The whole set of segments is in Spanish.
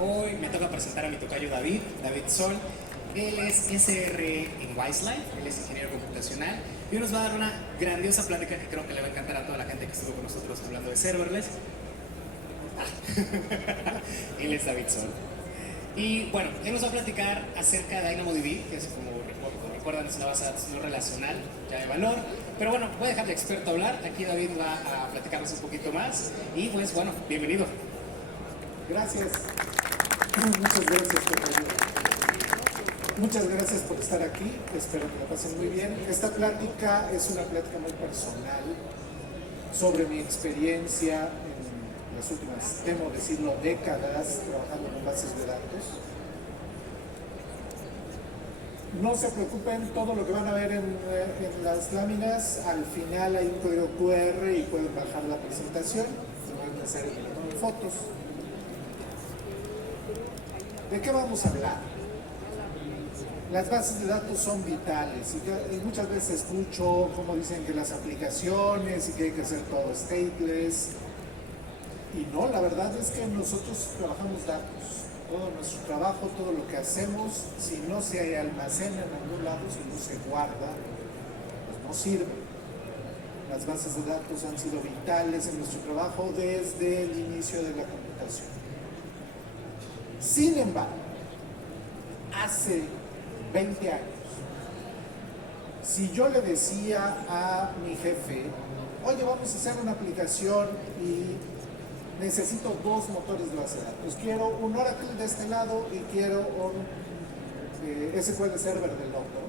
Hoy me toca presentar a mi tocayo David Sol. Él es SR en Wiselife, él es ingeniero computacional y hoy nos va a dar una grandiosa plática que creo que le va a encantar a toda la gente que estuvo con nosotros hablando de serverless. Él es David Sol. Y bueno, él nos va a platicar acerca de DynamoDB, que es como recuerdan, es una base de datos no relacional, ya de valor. Pero bueno, voy a dejar al experto hablar. Aquí David va a platicarnos un poquito más. Y pues bueno, bienvenido. Gracias. Muchas gracias, compañero. Muchas gracias por estar aquí. Espero que la pasen muy bien. Esta plática es una plática muy personal sobre mi experiencia en las últimas, temo decirlo, décadas trabajando con bases de datos. No se preocupen, todo lo que van a ver en las láminas, al final hay un código QR y pueden bajar la presentación. No van a hacer fotos. ¿De qué vamos a hablar? Las bases de datos son vitales y muchas veces escucho cómo dicen que las aplicaciones y que hay que hacer todo stateless. Y no, la verdad es que nosotros trabajamos datos. Todo nuestro trabajo, todo lo que hacemos, si no se almacena en algún lado, si no se guarda, pues no sirve. Las bases de datos han sido vitales en nuestro trabajo desde el inicio de la computación. Sin embargo, hace 20 años, si yo le decía a mi jefe, oye, vamos a hacer una aplicación y necesito dos motores de base de datos. Quiero un Oracle de este lado y quiero un SQL Server del otro.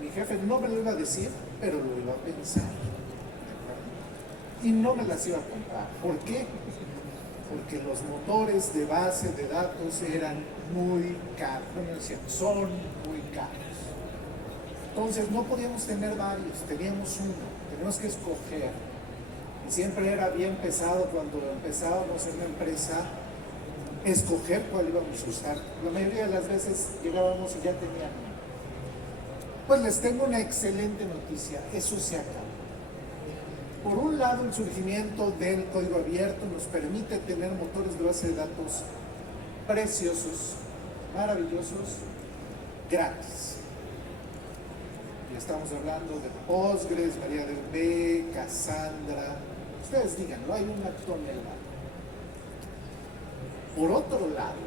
Mi jefe no me lo iba a decir, pero lo iba a pensar. Y no me las iba a comprar. ¿Por qué? Porque los motores de base de datos eran muy caros. Son muy caros. Entonces no podíamos tener varios, teníamos uno. Teníamos que escoger. Siempre era bien pesado cuando empezábamos en una empresa escoger cuál íbamos a usar. La mayoría de las veces llegábamos y ya teníamos. Pues les tengo una excelente noticia, eso se acabó. Por un lado, el surgimiento del código abierto nos permite tener motores de base de datos preciosos, maravillosos, gratis. Y estamos hablando de Postgres, MariaDB, Cassandra. Ustedes díganlo, hay una tonelada. Por otro lado,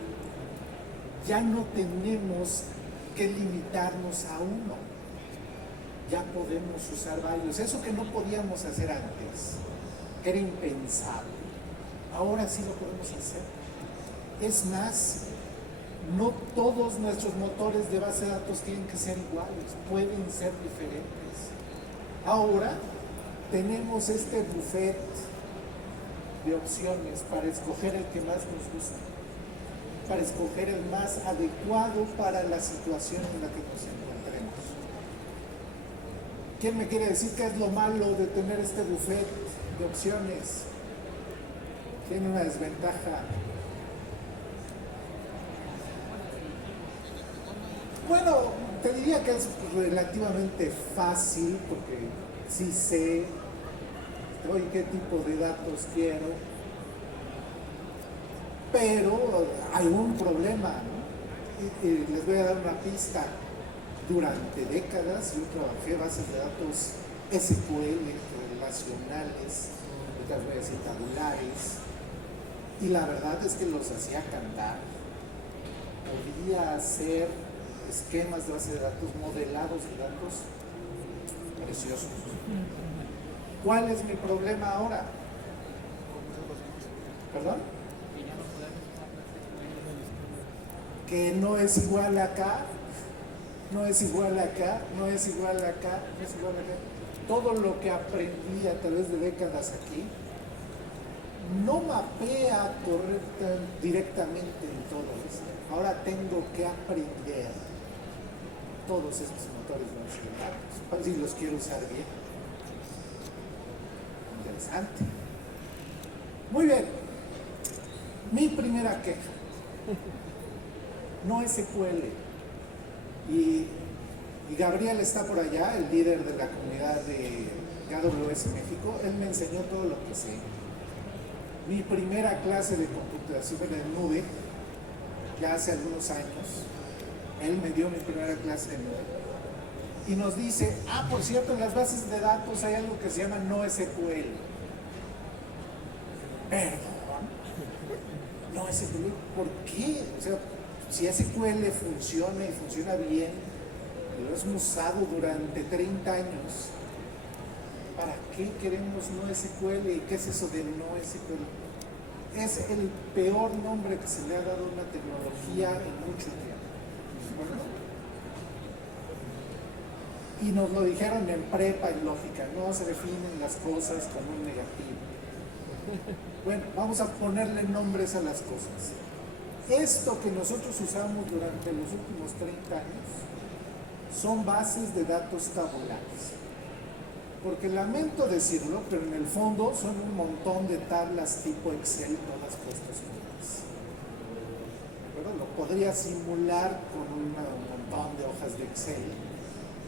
ya no tenemos que limitarnos a uno. Ya podemos usar varios. Eso que no podíamos hacer antes, que era impensable, ahora sí lo podemos hacer. Es más, no todos nuestros motores de base de datos tienen que ser iguales, pueden ser diferentes. Ahora tenemos este buffet de opciones para escoger el que más nos gusta, para escoger el más adecuado para la situación en la que nos encontremos. ¿Quién me quiere decir qué es lo malo de tener este buffet de opciones? Tiene una desventaja. Bueno, te diría que es relativamente fácil porque sí sé, oye, qué tipo de datos quiero, pero hay un problema, ¿no? Y les voy a dar una pista. Durante décadas yo trabajé bases de datos SQL relacionales, otras veces tabulares, y la verdad es que los hacía cantar. Podía hacer esquemas de base de datos, modelados de datos preciosos. ¿Cuál es mi problema ahora? ¿Perdón? Que no es igual acá, no es igual acá, no es igual acá, no es igual acá. Todo lo que aprendí a través de décadas aquí no mapea directamente en todo esto. Ahora tengo que aprender todos estos motores de base de datos, si los quiero usar bien. Interesante. Muy bien. Mi primera queja. No SQL. Y Gabriel está por allá, el líder de la comunidad de AWS México. Él me enseñó todo lo que sé. mi primera clase de computación en el nube, ya hace algunos años. Él me dio mi primera clase de nube. Y nos dice, por cierto, en las bases de datos hay algo que se llama NoSQL. Perdón, NoSQL, ¿por qué? O sea, si SQL funciona y funciona bien, lo hemos usado durante 30 años, ¿para qué queremos NoSQL? ¿Y qué es eso de NoSQL? Es el peor nombre que se le ha dado a una tecnología en mucho tiempo. ¿Bueno? Y nos lo dijeron en prepa, en lógica, no se definen las cosas con un negativo. Bueno, vamos a ponerle nombres a las cosas. Esto que nosotros usamos durante los últimos 30 años son bases de datos tabulares. Porque lamento decirlo, pero en el fondo son un montón de tablas tipo Excel, todas puestas juntas. Pero lo podría simular con un montón de hojas de Excel,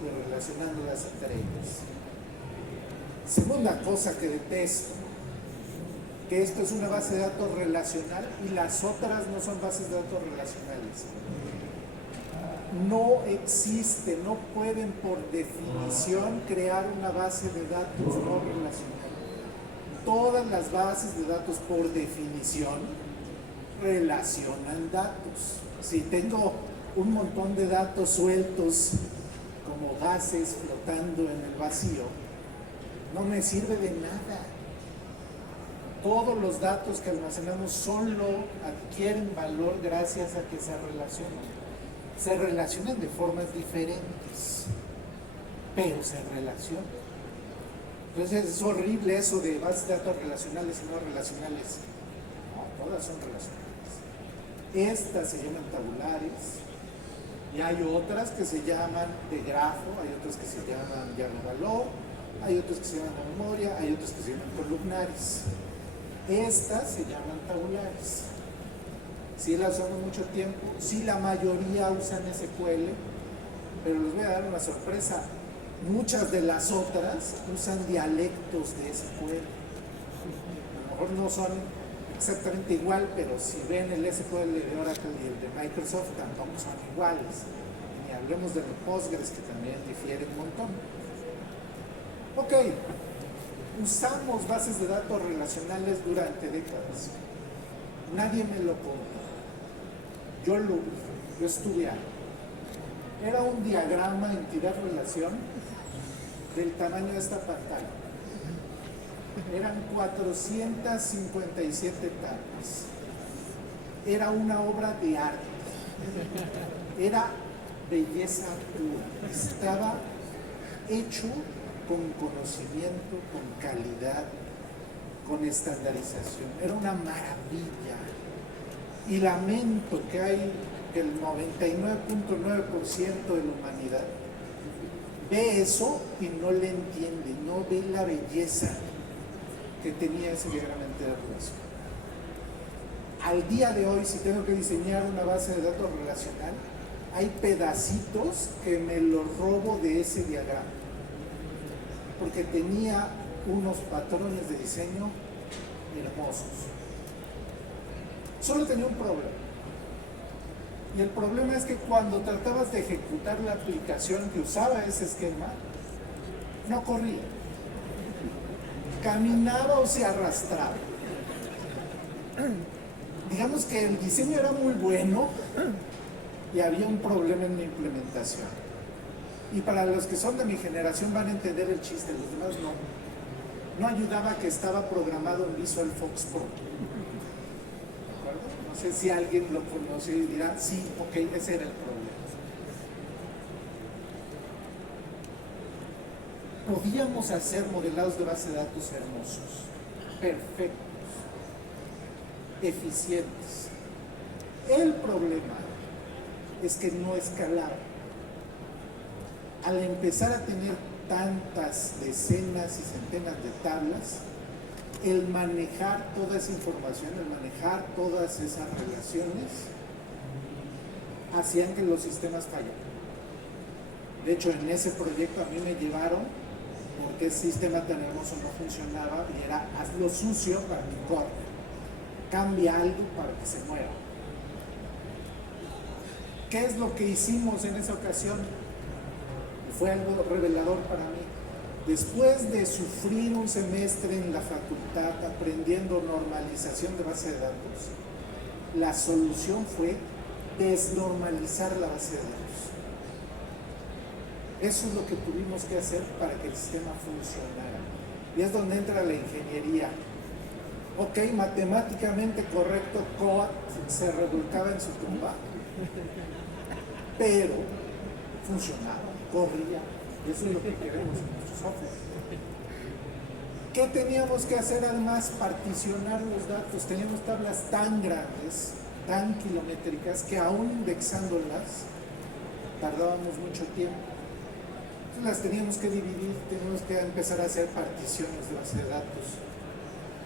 pero relacionándolas entre ellas. Segunda cosa que detesto, que esto es una base de datos relacional y las otras no son bases de datos relacionales. No existe, no pueden por definición crear una base de datos no relacional. Todas las bases de datos por definición relacionan datos. Si tengo un montón de datos sueltos como gases flotando en el vacío, no me sirve de nada. Todos los datos que almacenamos solo adquieren valor gracias a que se relacionan. Se relacionan de formas diferentes, pero se relacionan. Entonces es horrible eso de bases de datos relacionales y no relacionales. No, todas son relacionales. Estas se llaman tabulares y hay otras que se llaman de grafo, hay otras que se llaman llave valor, hay otras que se llaman de memoria, hay otras que se llaman columnares. Estas se llaman tabulares. Sí las usamos mucho tiempo, sí la mayoría usan SQL, pero les voy a dar una sorpresa. Muchas de las otras usan dialectos de SQL. A lo mejor no son exactamente igual, pero si ven el SQL de Oracle y el de Microsoft, tampoco son iguales. Y ni hablemos de los Postgres, que también difieren un montón. Ok, usamos bases de datos relacionales durante décadas. Nadie me lo contó. Yo estudié. Era un diagrama entidad-relación del tamaño de esta pantalla. Eran 457 tablas. Era una obra de arte. Era belleza pura. Estaba hecho con conocimiento, con calidad, con estandarización. Era una maravilla. Y lamento que el 99.9% de la humanidad ve eso y no le entiende, no ve la belleza que tenía ese diagrama de relación. Al día de hoy, si tengo que diseñar una base de datos relacional, hay pedacitos que me los robo de ese diagrama, porque tenía unos patrones de diseño hermosos. Solo tenía un problema. Y el problema es que cuando tratabas de ejecutar la aplicación que usaba ese esquema, no corría. Caminaba o se arrastraba. Digamos que el diseño era muy bueno y había un problema en mi implementación. Y para los que son de mi generación van a entender el chiste, los demás no. No ayudaba que estaba programado en Visual Fox Pro. No sé si alguien lo conoce y dirá, sí, ok, ese era el problema. Podíamos hacer modelados de base de datos hermosos, perfectos, eficientes. El problema es que no escalaba. Al empezar a tener tantas decenas y centenas de tablas, el manejar toda esa información, el manejar todas esas relaciones, hacían que los sistemas fallaran. De hecho, en ese proyecto a mí me llevaron porque el sistema tan hermoso no funcionaba y era hazlo sucio para mi corte. cambia algo para que se mueva. ¿Qué es lo que hicimos en esa ocasión? Fue algo revelador para mí. Después de sufrir un semestre en la facultad aprendiendo normalización de base de datos, la solución fue desnormalizar la base de datos. Eso es lo que tuvimos que hacer para que el sistema funcionara. Y es donde entra la ingeniería. Ok, matemáticamente correcto, code se revolcaba en su tumba, pero funcionaba, corría. Y eso es lo que queremos en nuestro software. ¿Qué teníamos que hacer además? Particionar los datos. Teníamos tablas tan grandes, tan kilométricas, que aún indexándolas tardábamos mucho tiempo. Entonces las teníamos que dividir, teníamos que empezar a hacer particiones de base de datos.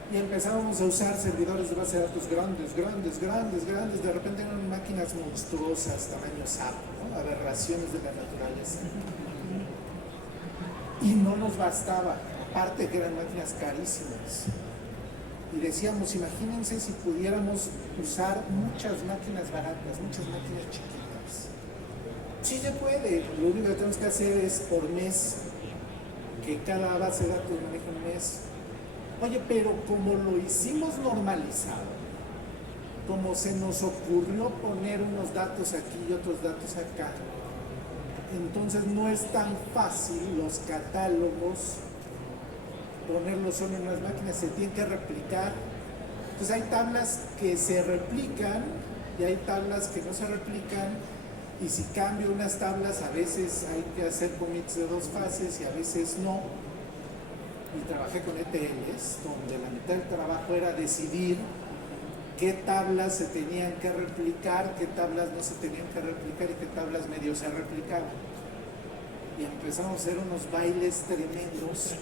Y empezábamos a usar servidores de base de datos grandes. De repente eran máquinas monstruosas, tamaño sapo, ¿no? Aberraciones de la naturaleza. Y no nos bastaba, aparte que eran máquinas carísimas. Y decíamos, imagínense si pudiéramos usar muchas máquinas baratas, muchas máquinas chiquitas. Sí se puede, lo único que tenemos que hacer es por mes, que cada base de datos maneje un mes. Oye, pero como lo hicimos normalizado, como se nos ocurrió poner unos datos aquí y otros datos acá, entonces no es tan fácil los catálogos ponerlos solo en las máquinas, se tienen que replicar. Entonces hay tablas que se replican y hay tablas que no se replican, y si cambio unas tablas a veces hay que hacer commits de 2 fases y a veces no. Y trabajé con ETLs, donde la mitad del trabajo era decidir qué tablas se tenían que replicar, qué tablas no se tenían que replicar y qué tablas medio se replicaban. Y empezamos a hacer unos bailes tremendos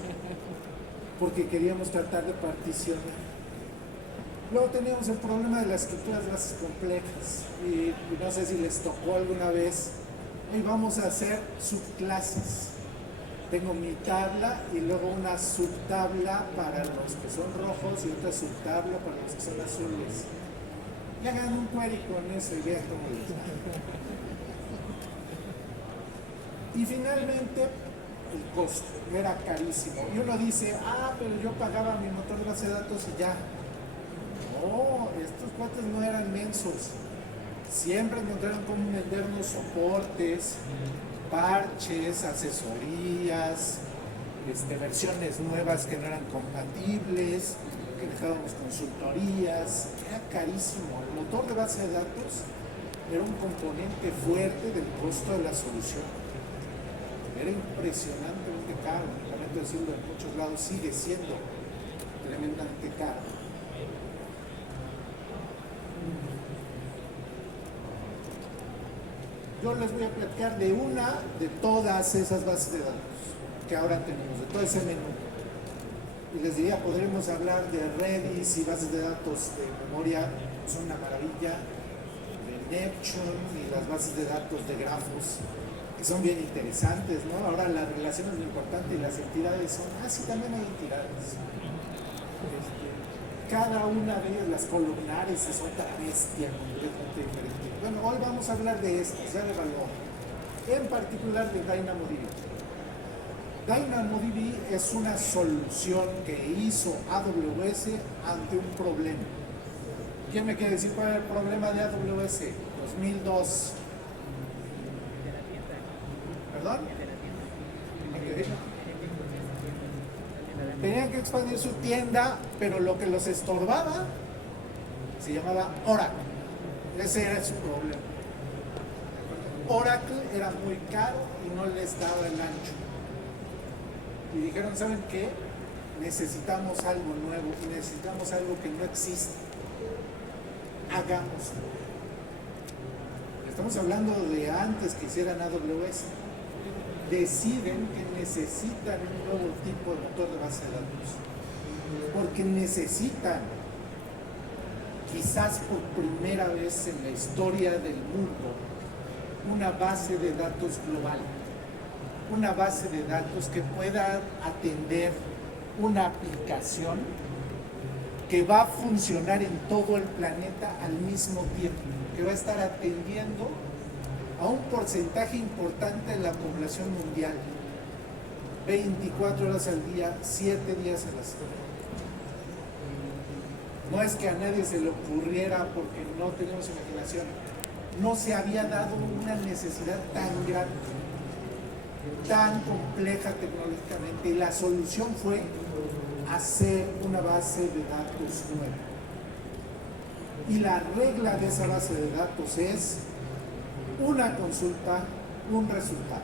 porque queríamos tratar de particionar. Luego teníamos el problema de las estructuras de bases complejas y no sé si les tocó alguna vez. Hoy vamos a hacer subclases. Tengo mi tabla y luego una subtabla para los que son rojos y otra subtabla para los que son azules. Y hagan un query con eso y vean cómo les va. Y finalmente, el costo era carísimo. Y uno dice, pero yo pagaba mi motor de base de datos y ya. No, estos cuates no eran mensos. Siempre encontraron cómo vendernos soportes, parches, asesorías, versiones nuevas que no eran compatibles, que dejábamos consultorías. Era carísimo. El motor de base de datos era un componente fuerte del costo de la solución. Era impresionantemente caro. Lamento decirlo, en muchos lados sigue siendo tremendamente caro. Yo les voy a platicar de una de todas esas bases de datos que ahora tenemos, de todo ese menú. Y les diría, podremos hablar de Redis y bases de datos de memoria, son una maravilla, de Neptune y las bases de datos de grafos, que son bien interesantes, ¿no? Ahora la relación es lo importante y las entidades son, sí, también hay entidades. Cada una de ellas, las columnares, es otra bestia completamente diferente. Bueno, hoy vamos a hablar de estas, ya de valor, en particular de DynamoDB. DynamoDB es una solución que hizo AWS ante un problema. ¿Quién me quiere decir cuál es el problema de AWS? 2002. ¿Perdón? Okay. Tenían que expandir su tienda, pero lo que los estorbaba se llamaba Oracle. Ese era su problema. Oracle era muy caro y no les daba el ancho. Y dijeron, ¿saben qué? Necesitamos algo nuevo, necesitamos algo que no existe. Hagámoslo. Estamos hablando de antes que hicieran AWS. Deciden que necesitan un nuevo tipo de motor de base de datos. Porque necesitan, quizás por primera vez en la historia del mundo, una base de datos global. Una base de datos que pueda atender una aplicación que va a funcionar en todo el planeta al mismo tiempo, que va a estar atendiendo a un porcentaje importante de la población mundial, 24 horas al día, 7 días a la semana. No es que a nadie se le ocurriera porque no tenemos imaginación, no se había dado una necesidad tan grande, tan compleja tecnológicamente, y la solución fue hacer una base de datos nueva. Y la regla de esa base de datos es una consulta, un resultado.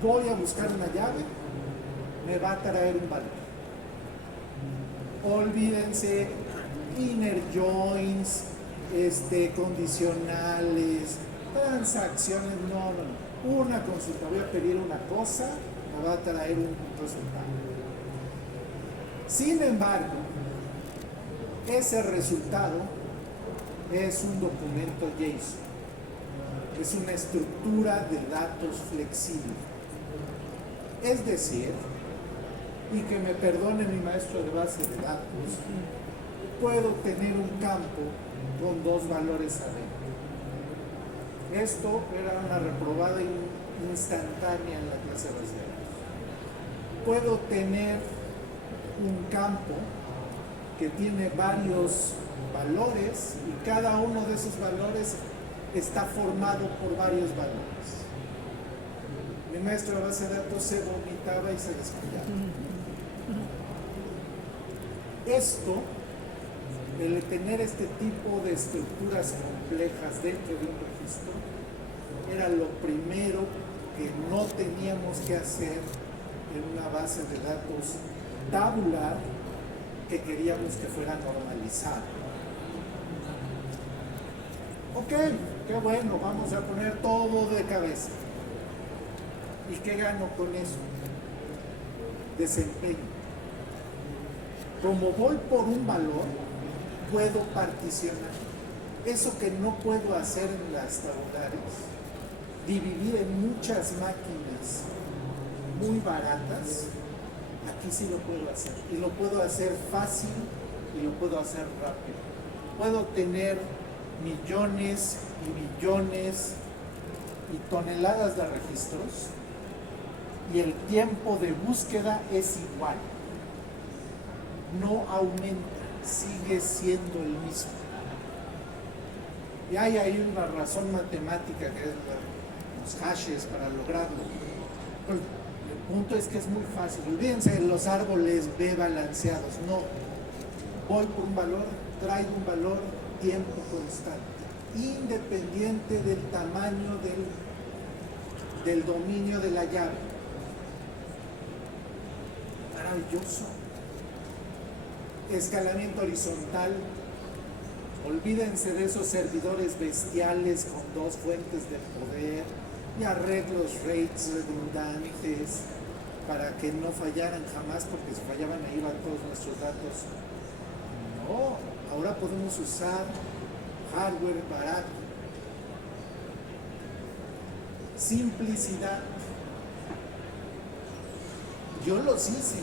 Voy a buscar una llave, me va a traer un valor. Olvídense inner joins, condicionales, transacciones, no. Una consulta, voy a pedir una cosa, me va a traer un resultado. Sin embargo, ese resultado es un documento JSON, es una estructura de datos flexible. Es decir, y que me perdone mi maestro de base de datos, puedo tener un campo con 2 valores adentro. Esto era una reprobada instantánea en la clase de base de datos. Puedo tener un campo que tiene varios valores y cada uno de esos valores está formado por varios valores. Mi maestro de base de datos se vomitaba y se desmayaba. Esto, el tener este tipo de estructuras complejas dentro de un registro, era lo primero que no teníamos que hacer en una base de datos tabular que queríamos que fuera normalizada. Ok, qué bueno, vamos a poner todo de cabeza. ¿Y qué gano con eso? Desempeño. Como voy por un valor, puedo particionar. Eso que no puedo hacer en las tabulares, dividir en muchas máquinas muy baratas, aquí sí lo puedo hacer. Y lo puedo hacer fácil y lo puedo hacer rápido. Puedo tener millones y billones y toneladas de registros y el tiempo de búsqueda es igual. No aumenta, sigue siendo el mismo. Y hay ahí una razón matemática que es los hashes para lograrlo. Pero el punto es que es muy fácil. Olvídense de los árboles B balanceados. No. Voy por un valor, traigo un valor, tiempo constante, independiente del tamaño del dominio de la llave. Maravilloso. Escalamiento horizontal. Olvídense de esos servidores bestiales con 2 fuentes de poder y arreglos rates redundantes para que no fallaran jamás, porque si fallaban ahí iban todos nuestros datos. No, ahora podemos usar hardware barato. Simplicidad. Yo los hice.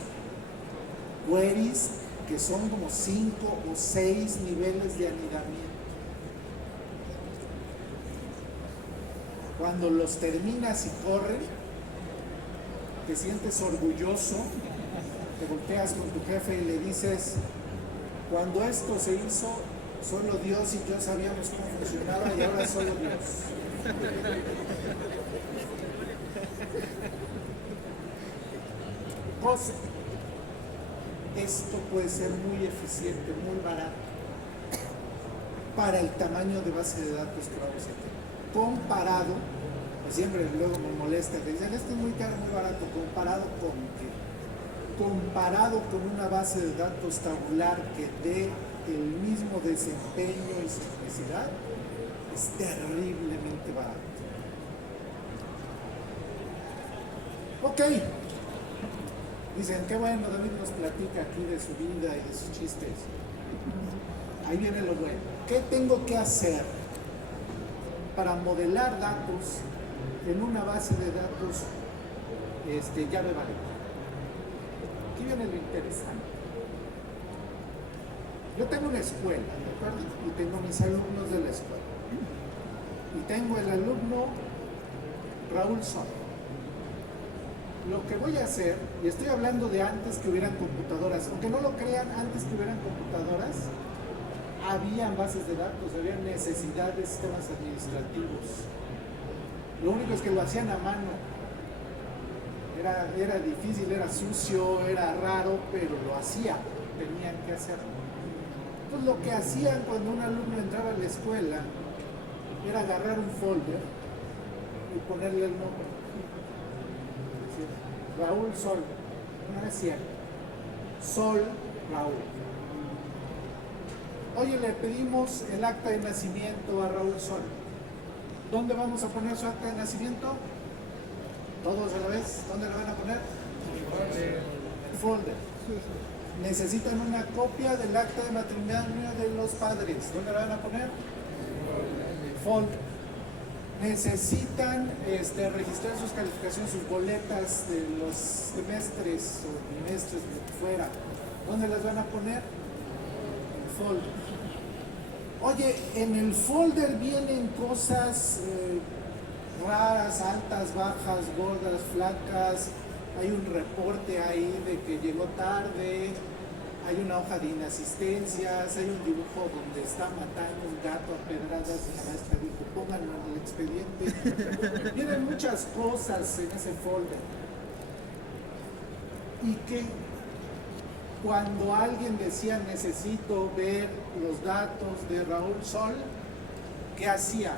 Queries que son como 5 o 6 niveles de anidamiento. Cuando los terminas y corren, te sientes orgulloso, te volteas con tu jefe y le dices, cuando esto se hizo, solo Dios y yo sabíamos cómo funcionaba y ahora solo Dios. Cosa. Esto puede ser muy eficiente, muy barato para el tamaño de base de datos que vamos a tener. Comparado, pues siempre luego me molesta que dicen, esto es muy caro, muy barato. ¿Comparado con qué? Comparado con una base de datos tabular que dé el mismo desempeño y simplicidad, es terriblemente barato. Ok. Dicen, qué bueno, David nos platica aquí de su vida y de sus chistes. Ahí viene lo bueno. ¿Qué tengo que hacer para modelar datos en una base de datos llave variable? Aquí viene lo interesante. Yo tengo una escuela, ¿de acuerdo? Y tengo mis alumnos de la escuela. Y tengo el alumno Raúl Sol. Lo que voy a hacer, y estoy hablando de antes que hubieran computadoras, aunque no lo crean, antes que hubieran computadoras, habían bases de datos, había necesidad de sistemas administrativos. Lo único es que lo hacían a mano. Era difícil, era sucio, era raro, pero lo hacían, tenían que hacerlo. Entonces lo que hacían cuando un alumno entraba a la escuela era agarrar un folder y ponerle el nombre. ¿Sí? Raúl Sol, no es cierto. Sol Raúl. Oye, le pedimos el acta de nacimiento a Raúl Sol. ¿Dónde vamos a poner su acta de nacimiento? ¿Todos a la vez? ¿Dónde le van a poner? El folder. Necesitan una copia del acta de matrimonio de los padres. ¿Dónde la van a poner? El folder. Necesitan registrar sus calificaciones, sus boletas de los semestres o trimestres, lo que fuera. ¿Dónde las van a poner? El folder. Oye, en el folder vienen cosas raras, altas, bajas, gordas, flacas. Hay un reporte ahí de que llegó tarde. Hay una hoja de inasistencias. Hay un dibujo donde está matando un gato a pedradas y la maestra dijo, pónganlo en el expediente. Vienen muchas cosas en ese folder. Y que cuando alguien decía necesito ver los datos de Raúl Sol, ¿qué hacían?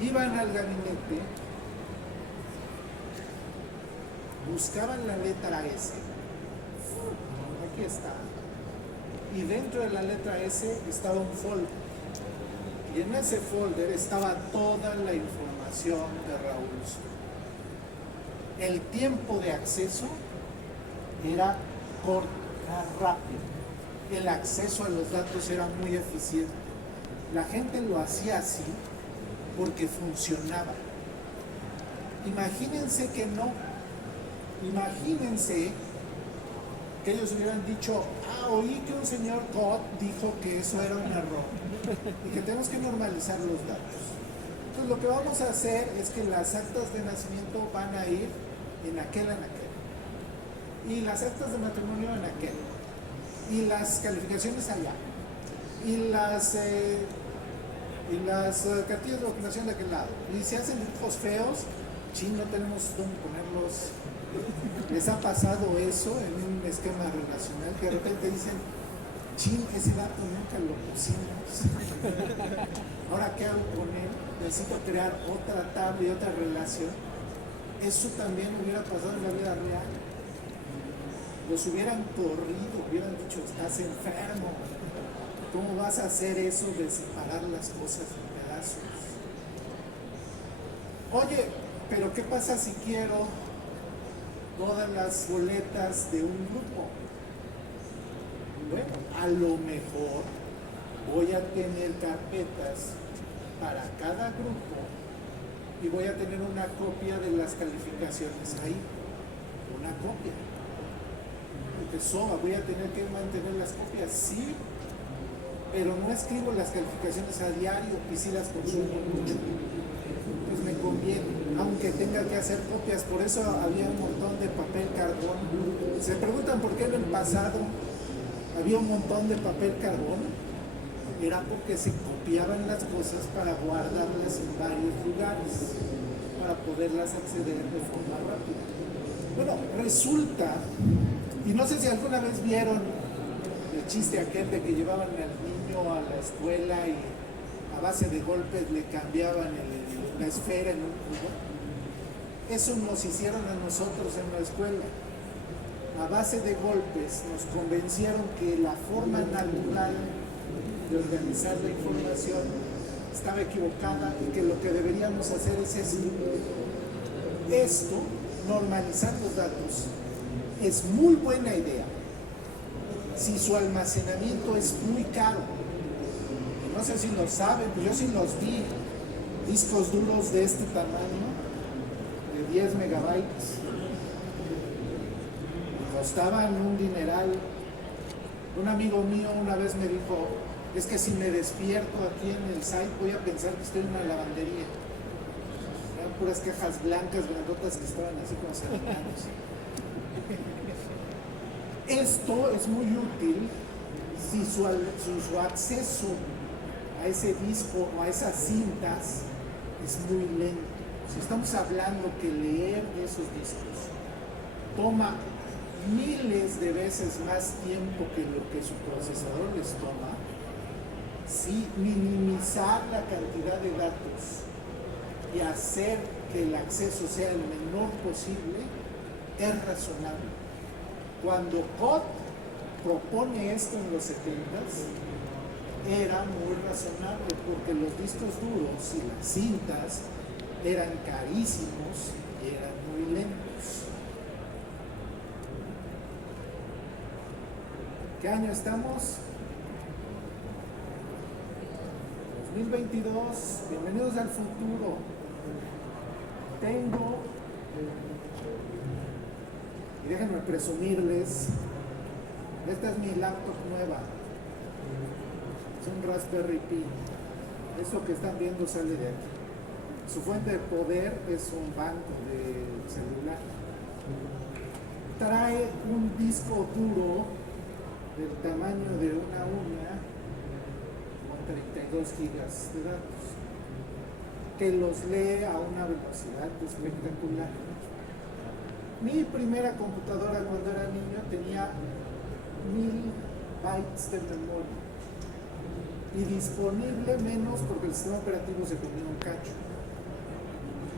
Iban al gabinete, buscaban la letra S, aquí está, y dentro de la letra S estaba un folder, y en ese folder estaba toda la información de Raúl Sol. El tiempo de acceso era corto, era rápido. El acceso a los datos era muy eficiente. La gente lo hacía así porque funcionaba. Imagínense que no. Imagínense que ellos hubieran dicho, oí que un señor Todd dijo que eso era un error y que tenemos que normalizar los datos. Entonces lo que vamos a hacer es que las actas de nacimiento van a ir en aquel, y las actas de matrimonio en aquel, y las calificaciones allá, y las cartillas de vacunación de aquel lado. Y si hacen dibujos feos, no tenemos dónde ponerlos. ¿Les ha pasado eso en un esquema relacional que de repente dicen, ese dato nunca lo pusimos? Ahora, ¿qué hago con él? Necesito crear otra tabla y otra relación. Eso también hubiera pasado en la vida real. Los hubieran corrido, hubieran dicho, estás enfermo. ¿Cómo vas a hacer eso de separar las cosas en pedazos? Oye, pero ¿qué pasa si quiero todas las boletas de un grupo? Bueno, a lo mejor voy a tener carpetas para cada grupo y voy a tener una copia de las calificaciones ahí, una copia. Porque voy a tener que mantener las copias, sí, pero no escribo las calificaciones a diario y sí las consumo mucho. Pues me conviene, aunque tenga que hacer copias. Por eso había un montón de papel carbón. Se preguntan por qué en el pasado había un montón de papel carbón. Era porque se copiaban las cosas para guardarlas en varios lugares, para poderlas acceder de forma rápida. Bueno, resulta, y no sé si alguna vez vieron el chiste aquel de que llevaban al niño a la escuela y a base de golpes le cambiaban la esfera en un cubo. Eso nos hicieron a nosotros en la escuela. A base de golpes nos convencieron que la forma natural de organizar la información estaba equivocada y que lo que deberíamos hacer es eso. Esto, normalizar los datos, es muy buena idea si su almacenamiento es muy caro. No sé si lo saben, pero yo sí los vi. Discos duros de este tamaño, de 10 megabytes, costaban un dineral. Un amigo mío una vez me dijo, es que si me despierto aquí en el site voy a pensar que estoy en una lavandería. Eran puras cajas blancas, grandotas que estaban así como cerradas. Esto es muy útil si su acceso a ese disco o a esas cintas es muy lento. Si estamos hablando que leer esos discos toma miles de veces más tiempo que lo que su procesador les toma, sí, minimizar la cantidad de datos y hacer que el acceso sea el menor posible es razonable. Cuando COD propone esto en los 70s, era muy razonable porque los discos duros y las cintas eran carísimos y eran muy lentos. ¿Qué año estamos? 2022, bienvenidos al futuro. Tengo, y déjenme presumirles, esta es mi laptop nueva. Es un Raspberry Pi. Eso que están viendo sale de aquí. Su fuente de poder es un banco de celular. Trae un disco duro del tamaño de una uña, con 32 gigas de datos, que los lee a una velocidad espectacular. Mi primera computadora cuando era niño tenía 1000 bytes de memoria y disponible menos porque el sistema operativo se comía un cacho.